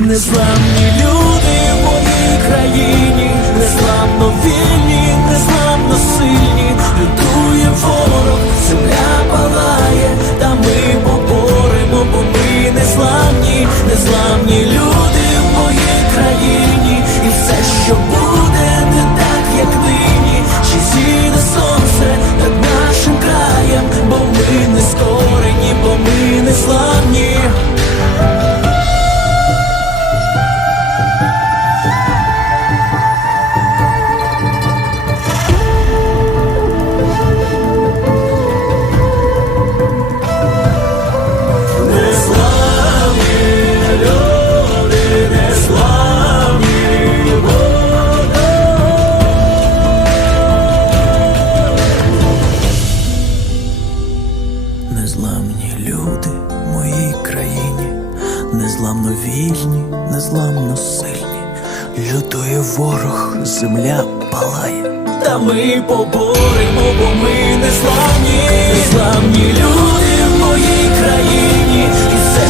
Незламні люди в моїй країні, ворог, земля палає. Та ми поборемо, бо ми незламні, незламні люди в моїй країні, і все,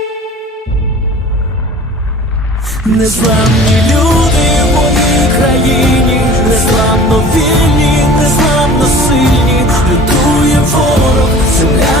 Незламні люди в моїй країні, незламно вільні, незламно сильні, лютує ворог, земля